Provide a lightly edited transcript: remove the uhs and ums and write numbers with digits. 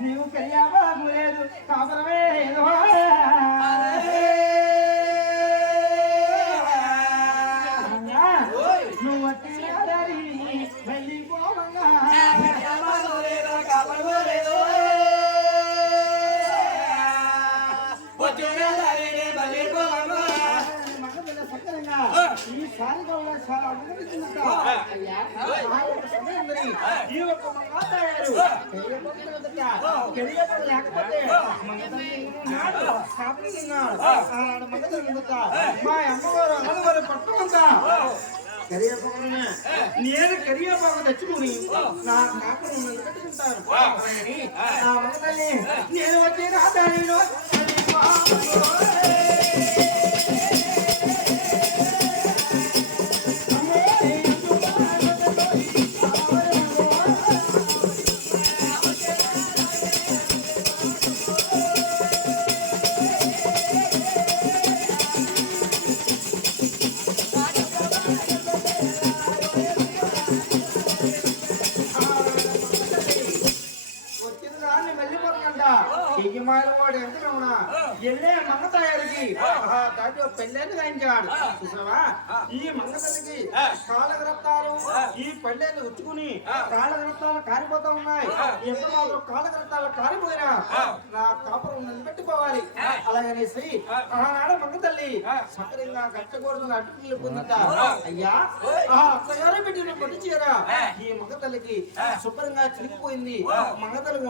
నీవు కయ్యావా లేదు కాపురమే నువ్వు వచ్చి వెళ్ళిపోవంగా ఈ సారిగా చాలా అభినందించిందట అయ్యా ఈ ఒక్క మాట్లాడారు లేకపోతే మా అమ్మగారు అమ్మగారు పట్టుకుంటా కరివేపాకునే నేను కరివేపాకు తెచ్చుకుని నా కాపురం పెట్టుకుంటాను నా మగతల్లి నేను వచ్చి రాదాను వాడు ఎంత రమణా ఎల్లే మంగ తయారీకి దాంట్లో పెళ్ళేళ్ళు గాయించాడు చూసావా ఈ మంగతల్లికి కాళ్ళగరత్తాలు ఈ పెళ్ళేళ్ళు ఉచ్చుకుని కాళ్ళగరత్తాలు కారిపోతా ఉన్నాయి ఎప్పుడు మాత్రం కాళ్ళగరత్తాలు కారిపోయినా నా కాపురం నిలబెట్టుకోవాలి అలాగనేసి ఆనాడు మంగతల్లి సకరంగా గట్టకూడదు అటుకులు పొందుతా అయ్యా అత్తగారు పెట్టిన పట్టు చీర ఈ మంగతల్లికి శుభ్రంగా చిరిగిపోయింది మంగతల్లి